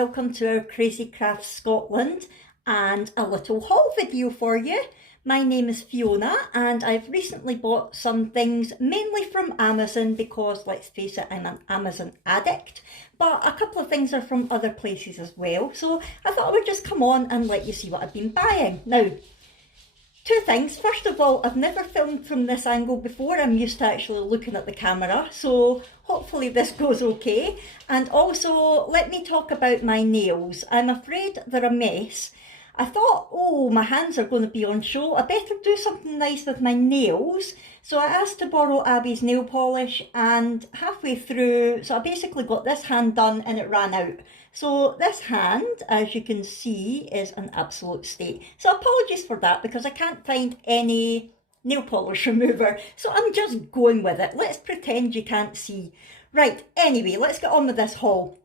welcome to our Crazy Crafts Scotland and a little haul video for you. My name is Fiona and I've recently bought some things mainly from Amazon because, let's face it, I'm an Amazon addict, but a couple of things are from other places as well, so I thought I would just come on and let you see what I've been buying. Now, two things. First of all, I've never filmed from this angle before. I'm used to actually looking at the camera, so hopefully this goes okay. And also, let me talk about my nails. I'm afraid they're a mess. I thought, oh, my hands are going to be on show. I better do something nice with my nails. So I asked to borrow Abby's nail polish, and halfway through, so I basically got this hand done and it ran out. So this hand, as you can see, is an absolute state. So apologies for that because I can't find any nail polish remover. So I'm just going with it. Let's pretend you can't see. Right, anyway, let's get on with this haul.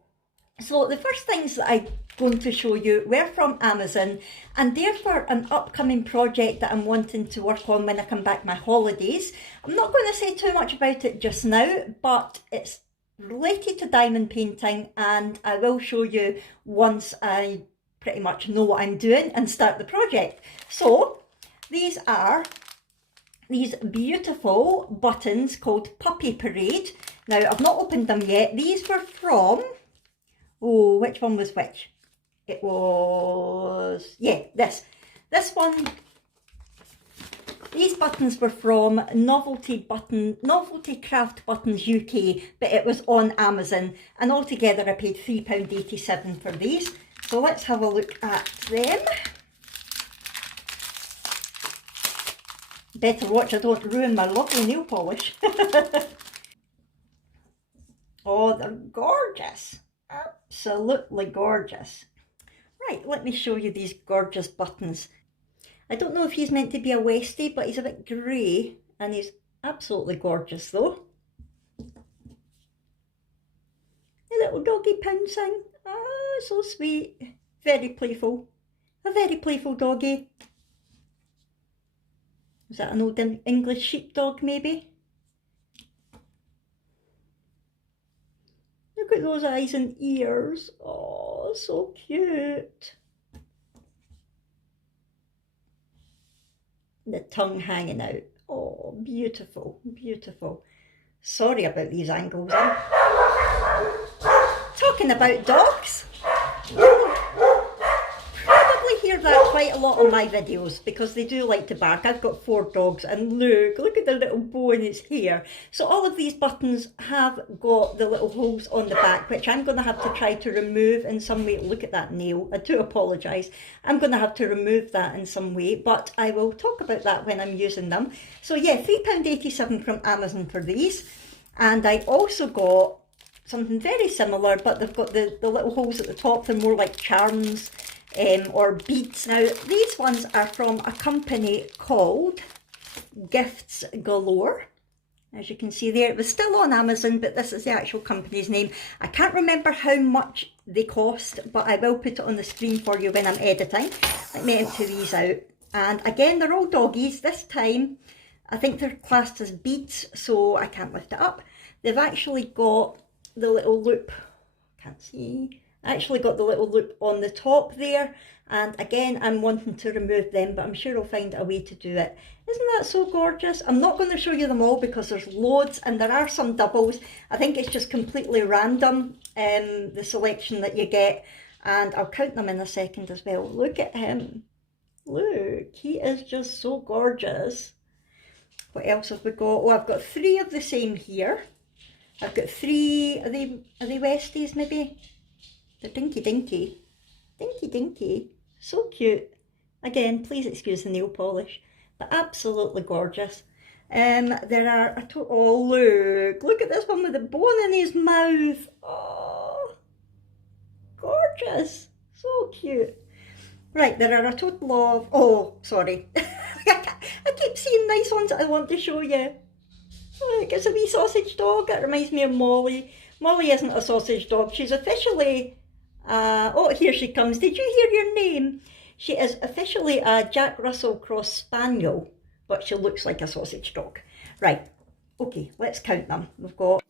So the first things that I'm going to show you were from Amazon, and they're for an upcoming project that I'm wanting to work on when I come back my holidays. I'm not going to say too much about it just now, but it's related to diamond painting, and I will show you once I pretty much know what I'm doing and start the project. So these are these beautiful buttons called Puppy Parade. Now, I've not opened them yet. These were from, oh, which one was which? It was, yeah, this one. These buttons were from Novelty Craft Buttons UK, but it was on Amazon, and altogether I paid £3.87 for these. So let's have a look at them. Better watch I don't ruin my lovely nail polish. Oh, they're gorgeous. Absolutely gorgeous. Right, let me show you these gorgeous buttons. I don't know if he's meant to be a Westie, but he's a bit grey, and he's absolutely gorgeous though. A little doggy pouncing. Ah, so sweet. Very playful. A very playful doggy. Is that an old English sheepdog maybe? Look at those eyes and ears. Oh, so cute. The tongue hanging out. Oh, beautiful, beautiful. Sorry about these angles. Talking about dogs. Probably hear that quite a lot on my videos because they do like to bark. I've got 4 dogs, and look at the little bow in its hair. So all of these buttons have got the little holes on the back, which I'm going to have to try to remove in some way. Look at that nail. I do apologise. I'm going to have to remove that in some way, but I will talk about that when I'm using them. So yeah, £3.87 from Amazon for these. And I also got something very similar, but they've got the little holes at the top. They're more like charms. Or beads. Now these ones are from a company called Gifts Galore. As you can see there, it was still on Amazon, but this is the actual company's name. I can't remember how much they cost, but I will put it on the screen for you when I'm editing. Let me empty these out. And again, they're all doggies. This time, I think they're classed as beads, so I can't lift it up. They've actually got the little loop, can't see, actually got the little loop on the top there, and again I'm wanting to remove them, but I'm sure I'll find a way to do it. Isn't that so gorgeous? I'm not going to show you them all because there's loads, and there are some doubles. I think it's just completely random, the selection that you get, and I'll count them in a second as well. Look at him. Look, he is just so gorgeous. What else have we got? Oh, I've got 3 of the same here. I've got 3, are they Westies maybe? They're dinky, so cute. Again, please excuse the nail polish, but absolutely gorgeous. There are oh look at this one with the bone in his mouth. Oh, gorgeous, so cute. Right, there are a total of, oh sorry, I keep seeing nice ones that I want to show you. Look, it's a wee sausage dog. It reminds me of Molly. Molly isn't a sausage dog. She's officially oh, here she comes. Did you hear your name? She is officially a Jack Russell Cross Spaniel, but she looks like a sausage dog. Right, okay, let's count them. We've got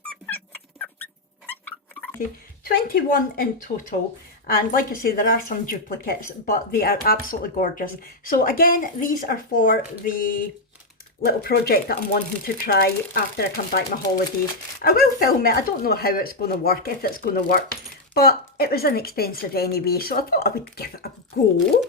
21 in total, And like I say, there are some duplicates, but they are absolutely gorgeous. So again, these are for the little project that I'm wanting to try after I come back my holidays. I will film it. I don't know how it's going to work, if it's going to work, but it was inexpensive anyway, so I thought I would give it a go.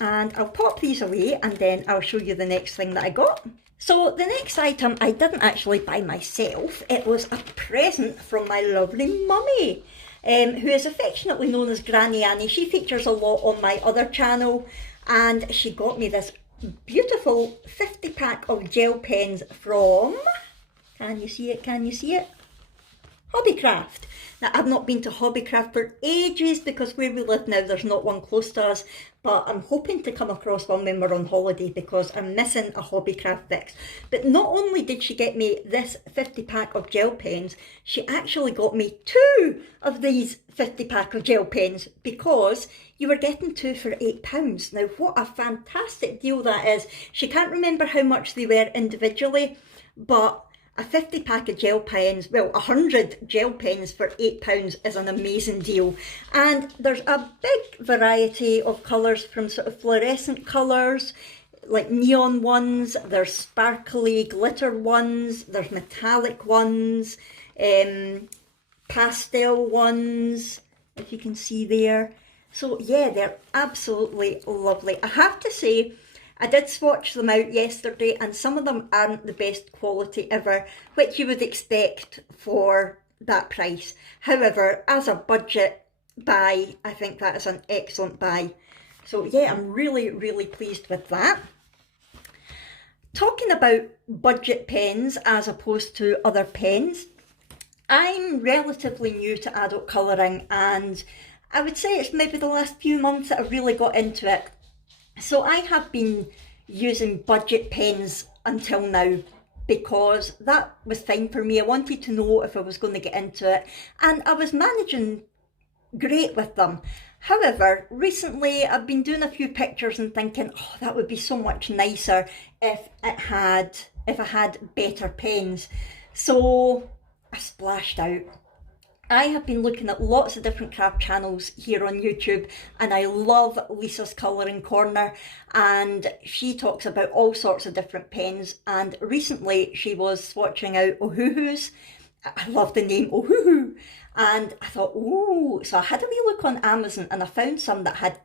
And I'll pop these away and then I'll show you the next thing that I got. So the next item I didn't actually buy myself. It was a present from my lovely mummy, who is affectionately known as Granny Annie. She features a lot on my other channel, and she got me this beautiful 50 pack of gel pens from, can you see it, can you see it? Hobbycraft. Now, I've not been to Hobbycraft for ages because where we live now there's not one close to us, but I'm hoping to come across one when we're on holiday because I'm missing a Hobbycraft fix. But not only did she get me this 50 pack of gel pens, she actually got me 2 of these 50 pack of gel pens because you were getting 2 for £8. Now, what a fantastic deal that is. She can't remember how much they were individually, but a 50 pack of gel pens, well, 100 gel pens for £8 is an amazing deal. And there's a big variety of colours, from sort of fluorescent colours, like neon ones, there's sparkly glitter ones, there's metallic ones, pastel ones, if you can see there. So yeah, they're absolutely lovely. I have to say, I did swatch them out yesterday and some of them aren't the best quality ever, which you would expect for that price. However, as a budget buy, I think that is an excellent buy. So yeah, I'm really, really pleased with that. Talking about budget pens as opposed to other pens, I'm relatively new to adult colouring, and I would say it's maybe the last few months that I've really got into it. So I have been using budget pens until now because that was fine for me. I wanted to know if I was going to get into it, and I was managing great with them. However, recently I've been doing a few pictures and thinking, oh, that would be so much nicer if I had better pens. So I splashed out. I have been looking at lots of different craft channels here on YouTube, and I love Lisa's Colouring Corner, and she talks about all sorts of different pens, and recently she was swatching out Ohuhu's. I love the name Ohuhu, and I thought, ooh, so I had a wee look on Amazon and I found some that had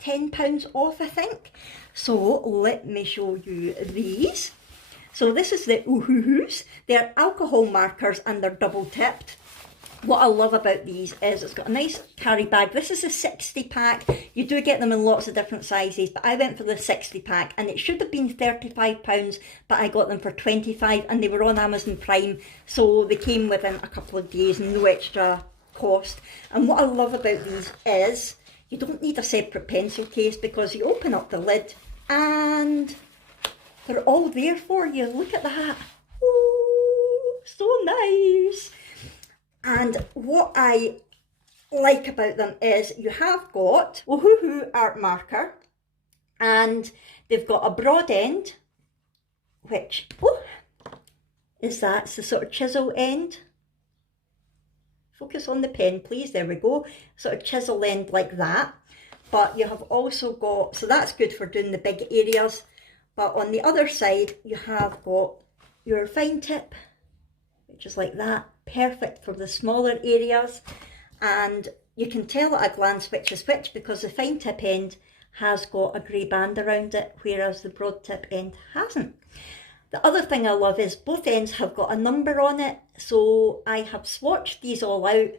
£10 off, I think. So let me show you these. So this is the Ohuhu's. They're alcohol markers and they're double tipped. What I love about these is it's got a nice carry bag. This is a 60 pack. You do get them in lots of different sizes, but I went for the 60 pack and it should have been £35, but I got them for 25 and they were on Amazon Prime. So they came within a couple of days, no extra cost. And what I love about these is you don't need a separate pencil case because you open up the lid and they're all there for you. Look at that. Oh, so nice. And what I like about them is you have got Ohuhu art marker, and they've got a broad end, which is that? It's the sort of chisel end. Focus on the pen, please. There we go. Sort of chisel end like that. But you have also got, so that's good for doing the big areas. But on the other side, you have got your fine tip, which is like that. Perfect for the smaller areas, and you can tell at a glance which is which because the fine tip end has got a grey band around it, whereas the broad tip end hasn't. The other thing I love is both ends have got a number on it, so I have swatched these all out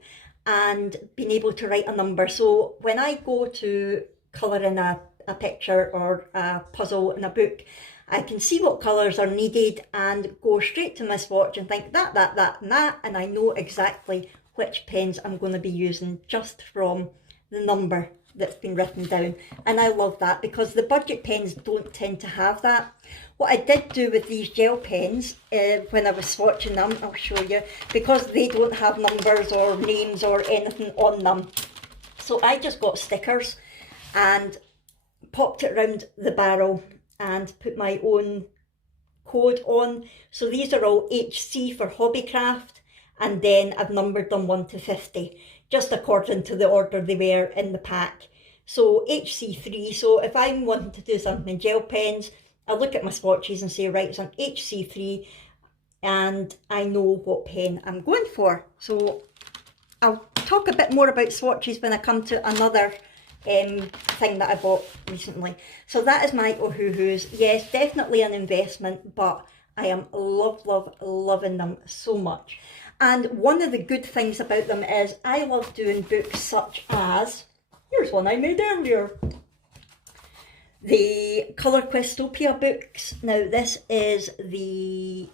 and been able to write a number. So when I go to colour in a picture or a puzzle in a book, I can see what colours are needed and go straight to my swatch and think that, and that, and I know exactly which pens I'm going to be using just from the number that's been written down. And I love that because the budget pens don't tend to have that. What I did do with these gel pens when I was swatching them, I'll show you, because they don't have numbers or names or anything on them. So I just got stickers and popped it around the barrel and put my own code on. So these are all HC for Hobbycraft, and then I've numbered them 1 to 50, just according to the order they were in the pack. So HC3, so if I'm wanting to do something in gel pens, I look at my swatches and say, right, it's an HC3, and I know what pen I'm going for. So I'll talk a bit more about swatches when I come to another thing that I bought recently. So that is my Ohuhus. Yes, definitely an investment, but I am loving them so much. And one of the good things about them is I love doing books such as, here's one I made earlier, the Colour Questopia books. Now this is the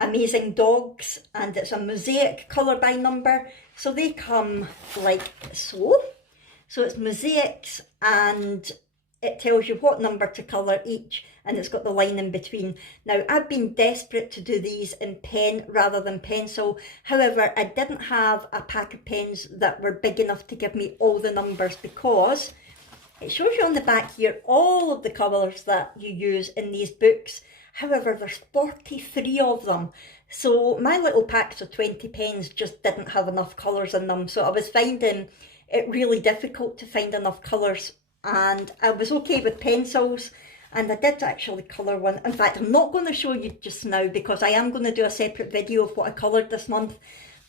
Amazing Dogs, and it's a mosaic colour by number. So they come like so. So it's mosaics, and it tells you what number to colour each, and it's got the line in between. Now, I've been desperate to do these in pen rather than pencil. However, I didn't have a pack of pens that were big enough to give me all the numbers, because it shows you on the back here all of the colours that you use in these books. However, there's 43 of them. So my little packs of 20 pens just didn't have enough colours in them. So I was finding it really difficult to find enough colours, and I was okay with pencils, and I did actually colour one. In fact, I'm not going to show you just now because I am going to do a separate video of what I coloured this month,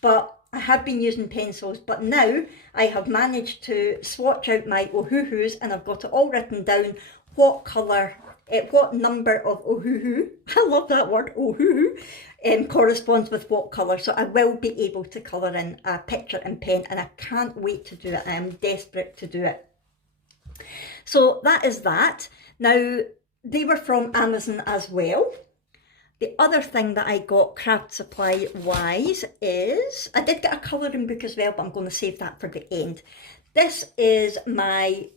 but I have been using pencils. But now I have managed to swatch out my Ohuhus, and I've got it all written down what colour, what number of Ohuhu, I love that word, Ohuhu, corresponds with what colour. So I will be able to colour in a picture in pen, and I can't wait to do it. I am desperate to do it. So that is that. Now, they were from Amazon as well. The other thing that I got craft supply wise is, I did get a colouring book as well, but I'm going to save that for the end. This is my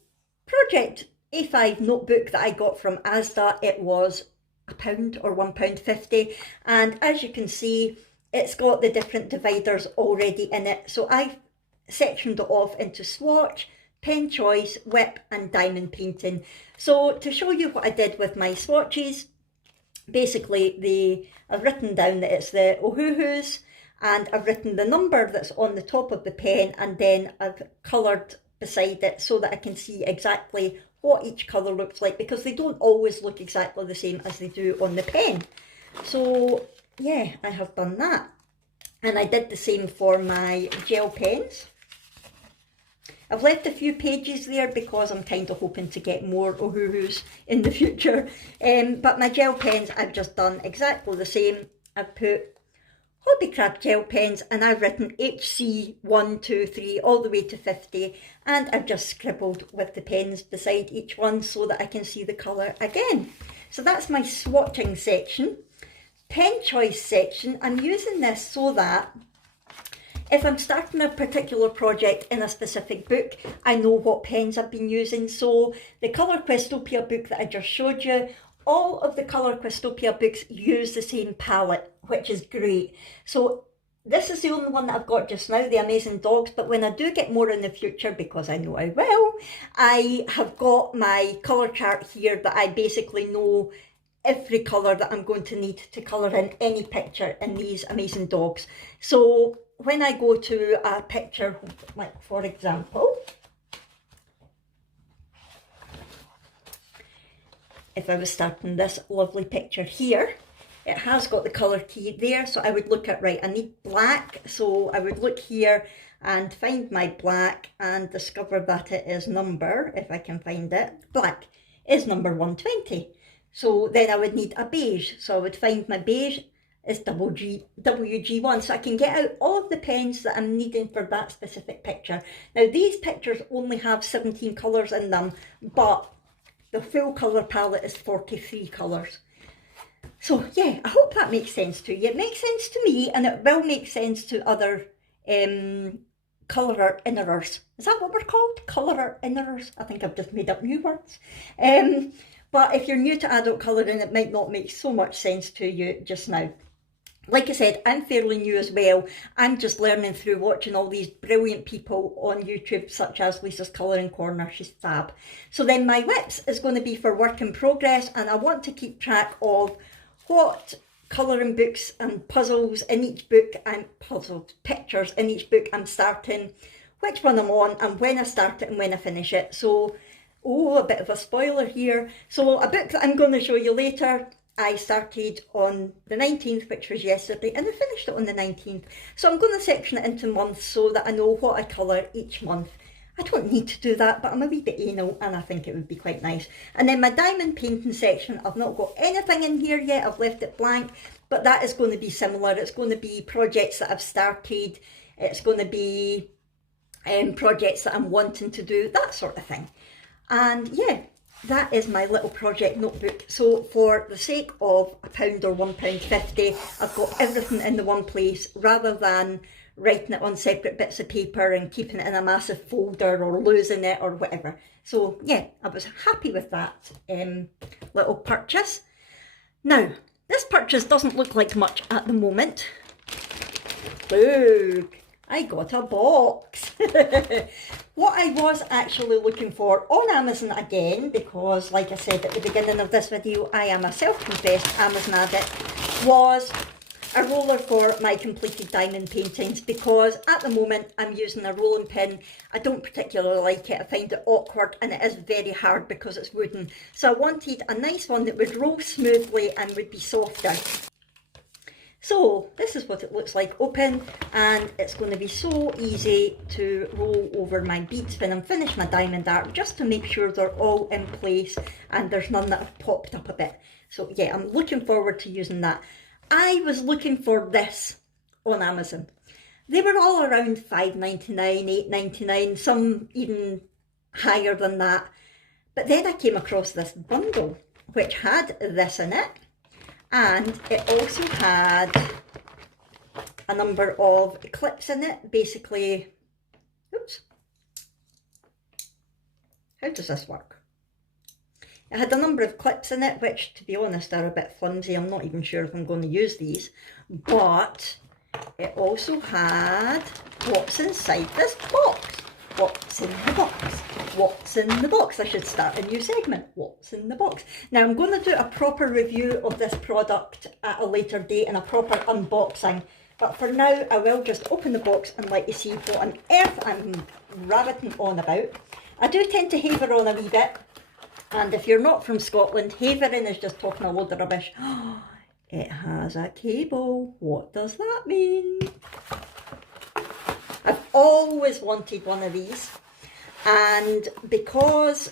Project A5 notebook that I got from Asda. It was £1 or £1.50, and as you can see, it's got the different dividers already in it. So I've sectioned it off into swatch, pen choice, whip and diamond painting. So to show you what I did with my swatches, basically I've written down that it's the Ohuhus, and I've written the number that's on the top of the pen, and then I've coloured beside it so that I can see exactly what each colour looks like, because they don't always look exactly the same as they do on the pen. So yeah, I have done that. And I did the same for my gel pens. I've left a few pages there because I'm kind of hoping to get more Ohuhus in the future. But my gel pens, I've just done exactly the same. I've put Hobbycraft Gel Pens, and I've written HC 1, 2, 3 all the way to 50, and I've just scribbled with the pens beside each one so that I can see the colour again. So that's my swatching section. Pen choice section, I'm using this so that if I'm starting a particular project in a specific book, I know what pens I've been using. So the Colour Questopia book that I just showed you, all of the Colour Questopia books use the same palette, which is great. So this is the only one that I've got just now, the Amazing Dogs, but when I do get more in the future, because I know I will, I have got my colour chart here that I basically know every colour that I'm going to need to colour in any picture in these Amazing Dogs. So when I go to a picture, like for example, if I was starting this lovely picture here, it has got the colour key there, so I would look at, right, I need black, so I would look here and find my black and discover that it is number, if I can find it, black is number 120. So then I would need a beige, so I would find my beige is WG1, so I can get out all of the pens that I'm needing for that specific picture. Now these pictures only have 17 colours in them, but the full colour palette is 43 colours. So yeah, I hope that makes sense to you. It makes sense to me, and it will make sense to other colourer innerers. Is that what we're called? Colourer innerers? I think I've just made up new words. But if you're new to adult colouring, it might not make so much sense to you just now. Like I said, I'm fairly new as well. I'm just learning through watching all these brilliant people on YouTube, such as Lisa's Colouring Corner. She's fab. So then my whips is going to be for work in progress, and I want to keep track of what colouring books and puzzles in each book, and pictures in each book I'm starting, which one I'm on and when I start it and when I finish it. So, oh, a bit of a spoiler here. So a book that I'm going to show you later, I started on the 19th, which was yesterday, and I finished it on the 19th. So I'm going to section it into months so that I know what I colour each month. I don't need to do that, but I'm a wee bit anal and I think it would be quite nice. And then my diamond painting section, I've not got anything in here yet, I've left it blank, but that is going to be similar. It's going to be projects that I've started, it's going to be projects that I'm wanting to do, that sort of thing. And yeah, that is my little project notebook. So for the sake of £1 or £1.50, I've got everything in the one place rather than writing it on separate bits of paper and keeping it in a massive folder or losing it or whatever. So yeah, I was happy with that little purchase. Now, this purchase doesn't look like much at the moment. Look, I got a box. What I was actually looking for on Amazon again, because like I said at the beginning of this video, I am a self-confessed Amazon addict, was a roller for my completed diamond paintings, because at the moment I'm using a rolling pin. I don't particularly like it, I find it awkward and it is very hard because it's wooden. So I wanted a nice one that would roll smoothly and would be softer. So this is what it looks like open, and it's going to be so easy to roll over my beads when I'm finished my diamond art, just to make sure they're all in place and there's none that have popped up a bit. So yeah, I'm looking forward to using that. I was looking for this on Amazon. They were all around £5.99, £8.99, some even higher than that. But then I came across this bundle which had this in it, and it also had a number of clips in it. Basically, oops, how does this work? It had a number of clips in it, which, to be honest, are a bit flimsy. I'm not even sure if I'm going to use these. But it also had what's inside this box. What's in the box? What's in the box? I should start a new segment. What's in the box? Now, I'm going to do a proper review of this product at a later date and a proper unboxing. But for now, I will just open the box and let you see what on earth I'm rabbiting on about. I do tend to haver on a wee bit. And if you're not from Scotland, havering is just talking a load of rubbish. It has a cable. What does that mean? I've always wanted one of these. And because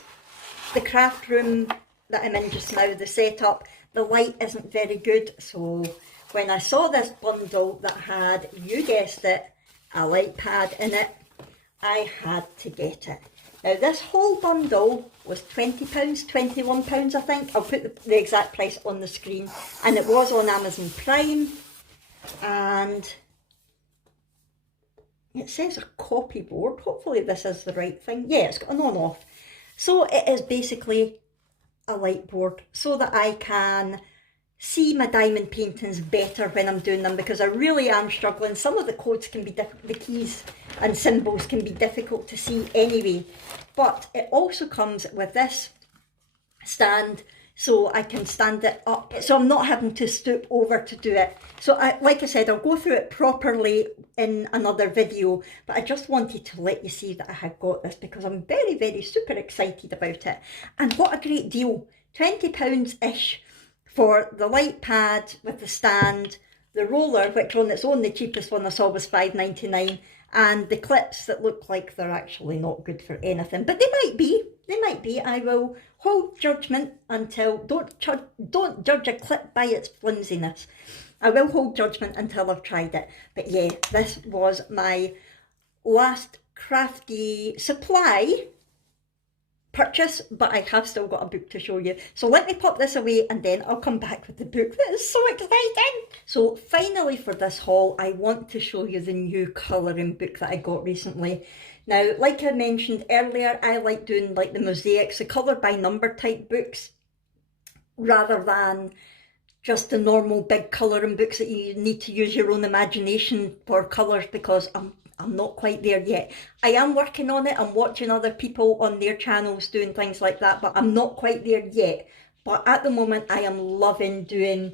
the craft room that I'm in just now, the setup, the light isn't very good. So when I saw this bundle that had, you guessed it, a light pad in it, I had to get it. Now this whole bundle was £20, £21 I think. I'll put the exact price on the screen. And it was on Amazon Prime. And it says a copy board. Hopefully this is the right thing. Yeah, it's got an on-off. So it is basically a light board so that I can see my diamond paintings better when I'm doing them, because I really am struggling. Some of the codes can be the keys and symbols can be difficult to see anyway. But it also comes with this stand, so I can stand it up, so I'm not having to stoop over to do it. So like I said, I'll go through it properly in another video, but I just wanted to let you see that I had got this because I'm very, very super excited about it. And what a great deal, £20-ish for the light pad with the stand, the roller, which on its own, the cheapest one I saw was £5.99, and the clips that look like they're actually not good for anything. But they might be. I will hold judgment until, don't judge a clip by its flimsiness. I will hold judgment until I've tried it. But yeah, this was my last crafty supply purchase, but I have still got a book to show you. So let me pop this away and then I'll come back with the book. That is so exciting! So finally for this haul, I want to show you the new colouring book that I got recently. Now, like I mentioned earlier, I like doing like the mosaics, the colour by number type books, rather than just the normal big colouring books that you need to use your own imagination for colours, because I'm not quite there yet. I am working on it. I'm watching other people on their channels doing things like that, but I'm not quite there yet. But at the moment, I am loving doing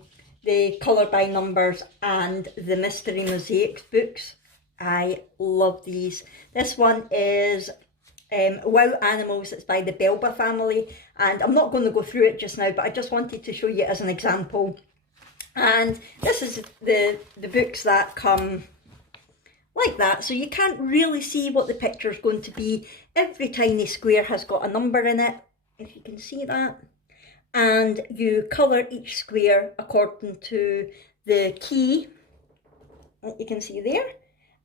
the colour by numbers and the mystery mosaics books. I love these. This one is Wow Animals. It's by the Belba family, and I'm not going to go through it just now, but I just wanted to show you as an example. And this is the books that come like that, so you can't really see what the picture is going to be. Every tiny square has got a number in it, if you can see that. And you colour each square according to the key that you can see there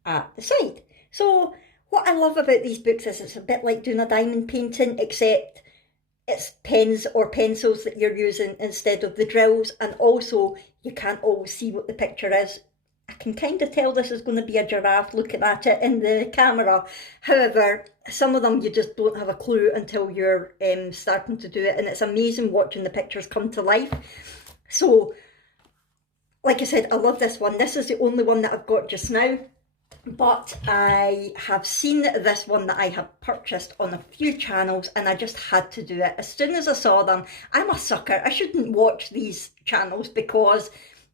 at the side. So what I love about these books is it's a bit like doing a diamond painting, except it's pens or pencils that you're using instead of the drills, and also you can't always see what the picture is. I can kind of tell this is going to be a giraffe looking at it in the camera. However, some of them you just don't have a clue until you're starting to do it, and it's amazing watching the pictures come to life. So, like I said, I love this one. This is the only one that I've got just now, but I have seen this one that I have purchased on a few channels, and I just had to do it. As soon as I saw them, I'm a sucker. I shouldn't watch these channels because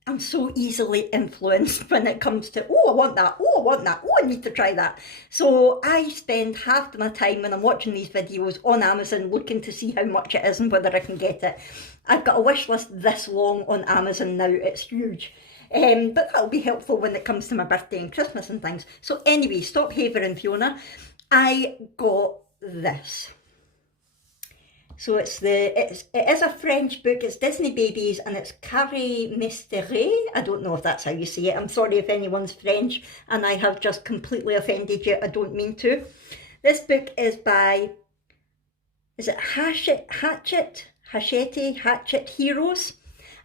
I'm so easily influenced when it comes to, oh, I want that, oh, I want that, oh, I need to try that. So I spend half my time when I'm watching these videos on Amazon looking to see how much it is and whether I can get it. I've got a wish list this long on Amazon now, it's huge. But that'll be helpful when it comes to my birthday and Christmas and things. So anyway, stop havering, Fiona. I got this. So it is a French book. It's Disney Babies, and it's Carré Mystère. I don't know if that's how you say it. I'm sorry if anyone's French and I have just completely offended you. I don't mean to. This book is by, is it Hachette Heroes.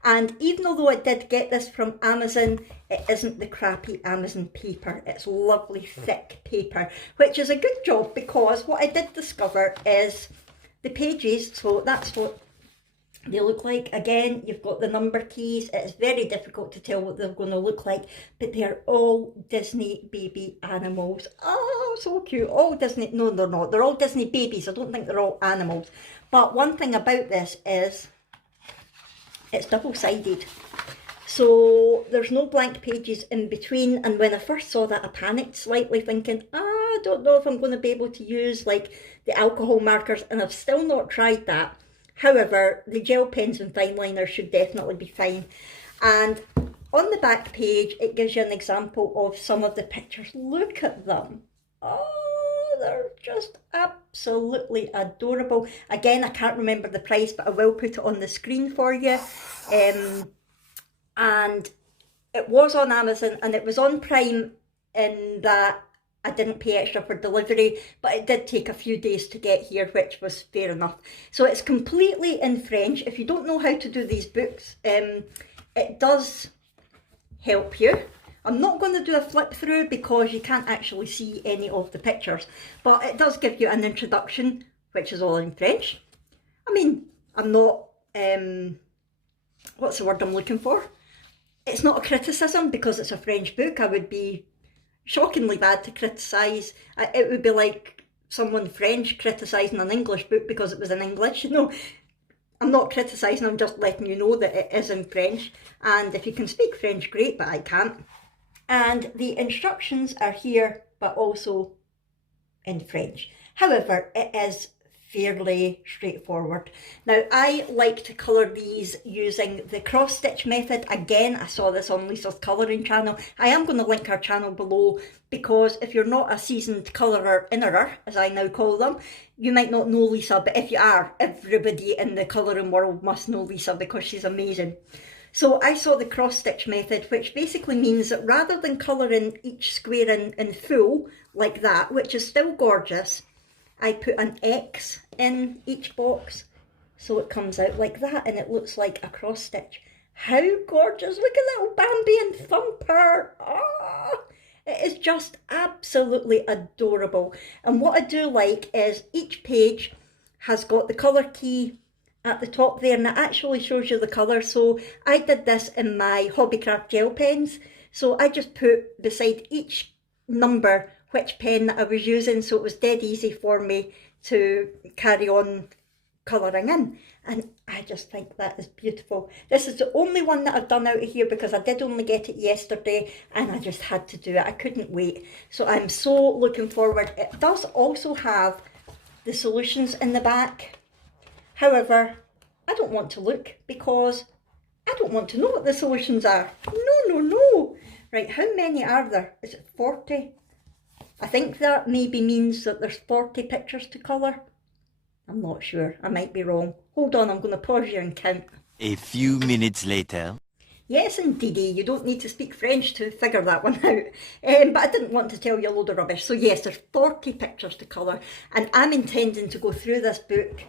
And even though I did get this from Amazon, it isn't the crappy Amazon paper. It's lovely thick paper, which is a good job, because what I did discover is the pages, so that's what they look like. Again, you've got the number keys. It's very difficult to tell what they're going to look like, but they're all Disney baby animals. Oh, so cute. All Disney, no, they're not. They're all Disney babies. I don't think they're all animals. But one thing about this is it's double-sided. So there's no blank pages in between, and when I first saw that I panicked slightly, thinking, I don't know if I'm going to be able to use like the alcohol markers, and I've still not tried that. However, the gel pens and fine liners should definitely be fine. And on the back page it gives you an example of some of the pictures. Look at them. Oh, they're just absolutely adorable. Again, I can't remember the price, but I will put it on the screen for you. And it was on Amazon, and it was on Prime in that I didn't pay extra for delivery, but it did take a few days to get here, which was fair enough. So it's completely in French. If you don't know how to do these books, it does help you. I'm not going to do a flip through because you can't actually see any of the pictures, but it does give you an introduction, which is all in French. I mean, I'm not, what's the word I'm looking for? It's not a criticism because it's a French book. I would be shockingly bad to criticise. It would be like someone French criticising an English book because it was in English. You know, I'm not criticising, I'm just letting you know that it is in French. And if you can speak French, great, but I can't. And the instructions are here, but also in French. However, it is fairly straightforward. Now, I like to colour these using the cross stitch method. Again, I saw this on Lisa's colouring channel. I am going to link her channel below, because if you're not a seasoned colourer innerer, as I now call them, you might not know Lisa, but if you are, everybody in the colouring world must know Lisa because she's amazing. So I saw the cross stitch method, which basically means that rather than colouring each square in full like that, which is still gorgeous, I put an X in each box, so it comes out like that and it looks like a cross stitch. How gorgeous! Look at little Bambi and Thumper. Oh, it is just absolutely adorable. And what I do like is each page has got the colour key at the top there, and it actually shows you the colour. So I did this in my Hobbycraft Gel Pens, so I just put beside each number which pen that I was using, so it was dead easy for me to carry on colouring in, and I just think that is beautiful. This is the only one that I've done out of here because I did only get it yesterday and I just had to do it. I couldn't wait, so I'm so looking forward. It does also have the solutions in the back. However, I don't want to look because I don't want to know what the solutions are. No. Right, how many are there? Is it 40? I think that maybe means that there's 40 pictures to colour. I'm not sure, I might be wrong. Hold on, I'm going to pause here and count. A few minutes later. Yes, indeedy, you don't need to speak French to figure that one out. But I didn't want to tell you a load of rubbish. So yes, there's 40 pictures to colour, and I'm intending to go through this book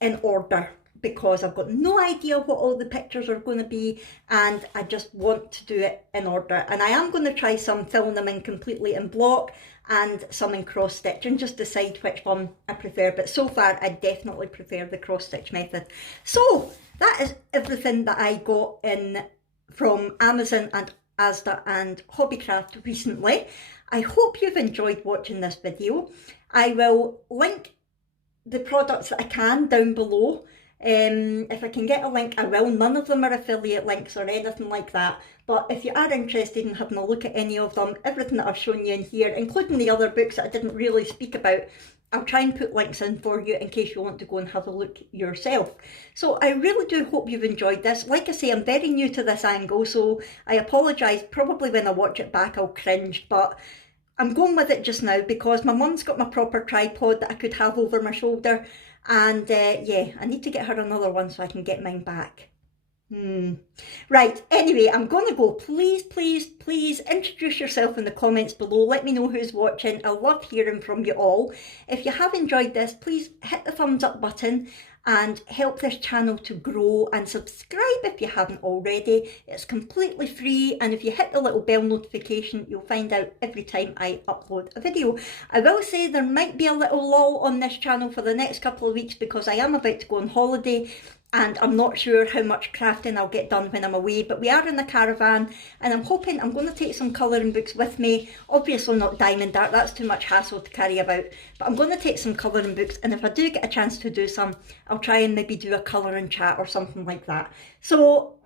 in order because I've got no idea what all the pictures are going to be, and I just want to do it in order. And I am going to try some filling them in completely in block and some in cross stitch and just decide which one I prefer, but so far I definitely prefer the cross stitch method. So that is everything that I got in from Amazon and Asda and Hobbycraft recently. I hope you've enjoyed watching this video. I will link the products that I can down below. If I can get a link, I will. None of them are affiliate links or anything like that, but if you are interested in having a look at any of them, everything that I've shown you in here, including the other books that I didn't really speak about, I'll try and put links in for you in case you want to go and have a look yourself. So I really do hope you've enjoyed this. Like I say, I'm very new to this angle, so I apologise. Probably when I watch it back I'll cringe, but I'm going with it just now because my mum's got my proper tripod that I could have over my shoulder, and yeah, I need to get her another one so I can get mine back. Right, anyway, I'm going to go. Please introduce yourself in the comments below. Let me know who's watching. I love hearing from you all. If you have enjoyed this, please hit the thumbs up button and help this channel to grow, and subscribe if you haven't already. It's completely free, and if you hit the little bell notification, you'll find out every time I upload a video. I will say there might be a little lull on this channel for the next couple of weeks because I am about to go on holiday, and I'm not sure how much crafting I'll get done when I'm away, but we are in the caravan and I'm hoping I'm going to take some colouring books with me. Obviously not diamond art, that's too much hassle to carry about, but I'm going to take some colouring books, and if I do get a chance to do some, I'll try and maybe do a colouring chat or something like that. So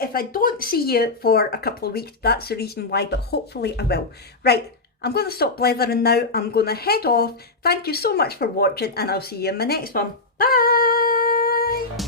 if I don't see you for a couple of weeks, that's the reason why, but hopefully I will. Right, I'm going to stop blethering now. I'm going to head off. Thank you so much for watching, and I'll see you in my next one. Bye!